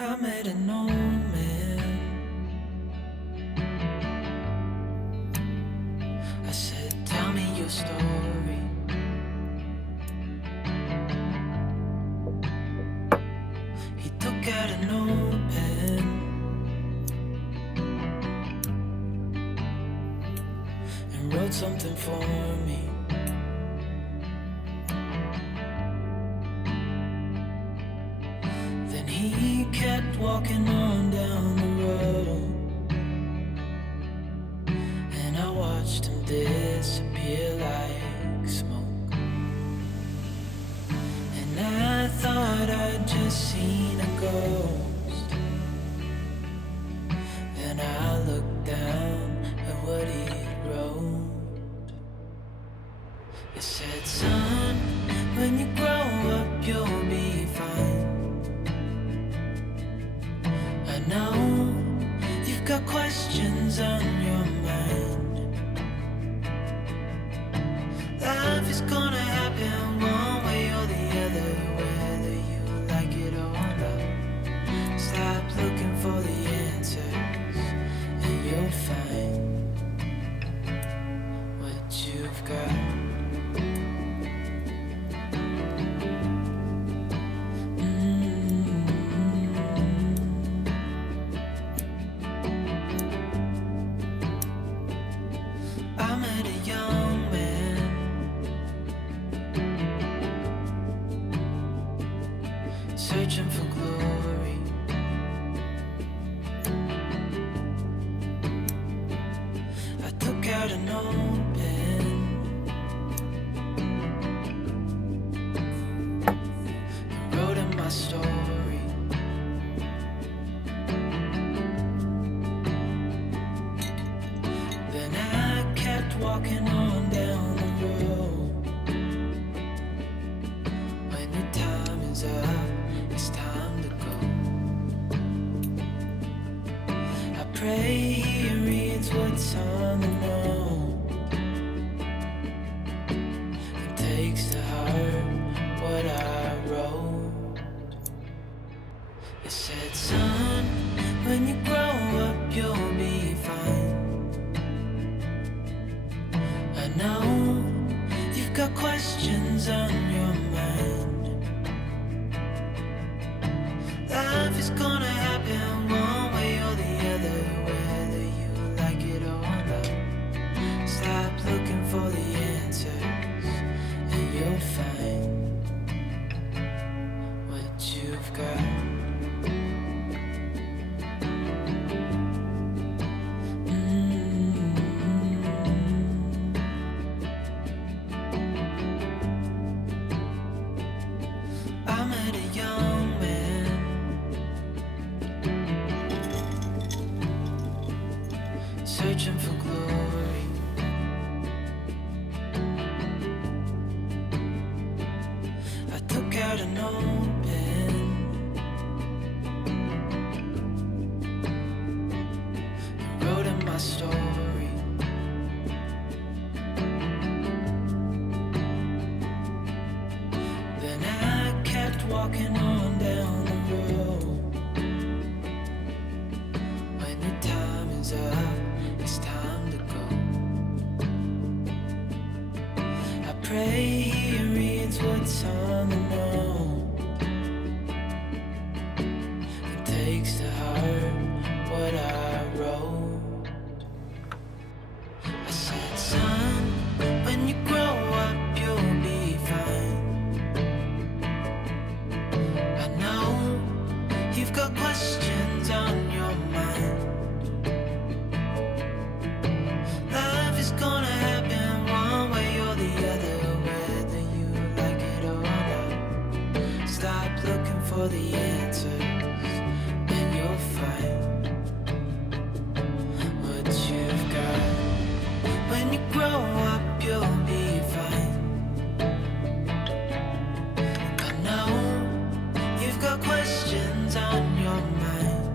I met an old man. I said, tell me your story. He took out an old pen and wrote something for me. Then he kept walking on down the road, and I watched him disappear like smoke. And I thought I'd just seen a ghost. Then I looked down at what he wrote. It said, son, when you grow up you'll be fine. I know you've got questions on your mind. Life is gonna happen one way or the other, whether you like it or not. Stop looking for the answers and you'll find what you've got. I met a young man, searching for glory. I took out an old pen and wrote him my story. Then I kept walking on down the road. When your time is up, it's time to go. I pray he reads what's on the note and takes to heart what I wrote. It said, son, when you grow up you'll be fine. I know you've got questions on your mind. Life is gonna happen one way or the other, whether you like it or not. Stop looking for the answers and you'll find what you've got. I met a young man, searching for glory. I took out an old pen and wrote him my story. Then I kept walking on down the road. When your time is up, it's time to go. I pray he reads what's on the note and takes to heart what I wrote. I said, son, when you grow up you'll be fine. I know you've got questions on your mind. Life is gonna happen one way or the other, whether you like it or not. Stop looking for the answers and you'll find what you've got. When you grow up you'll be fine. I know you've got questions on your mind.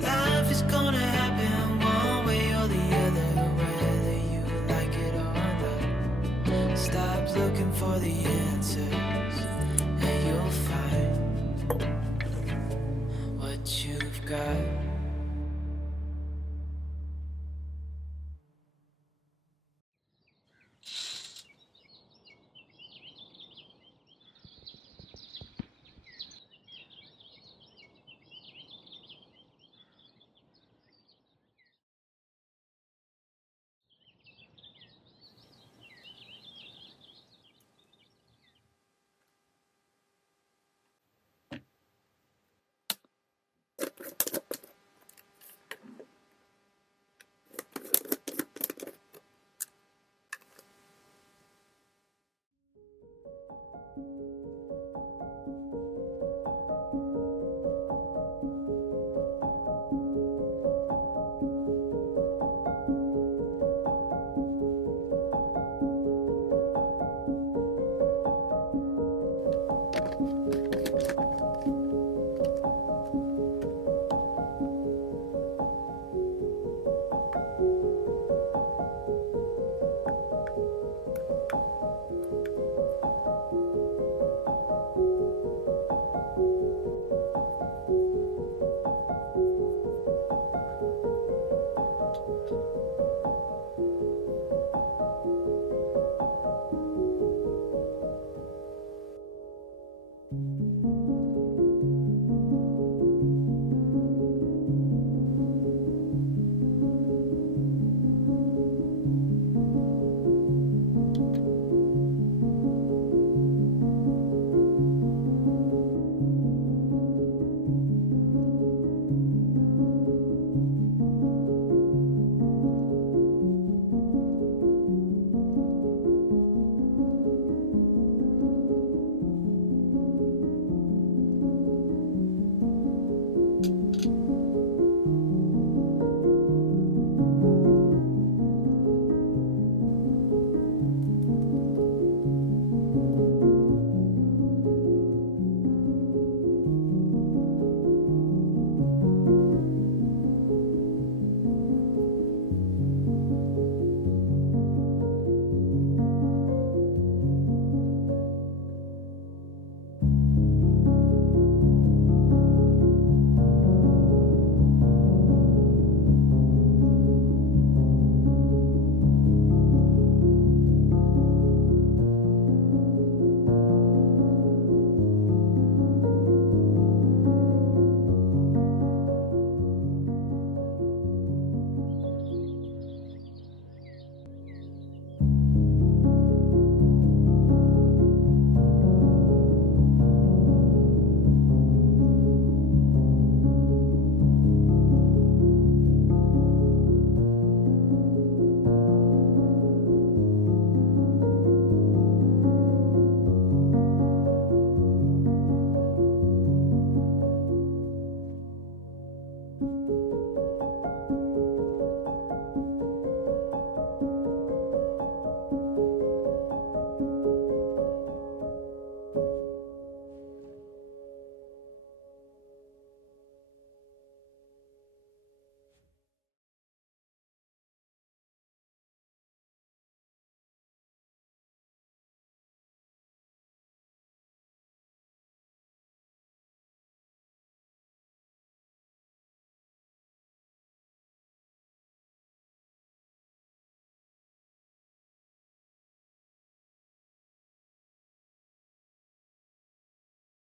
Life is gonna happen one way or the other, whether you like it or not. Stop looking for the answers and you'll find got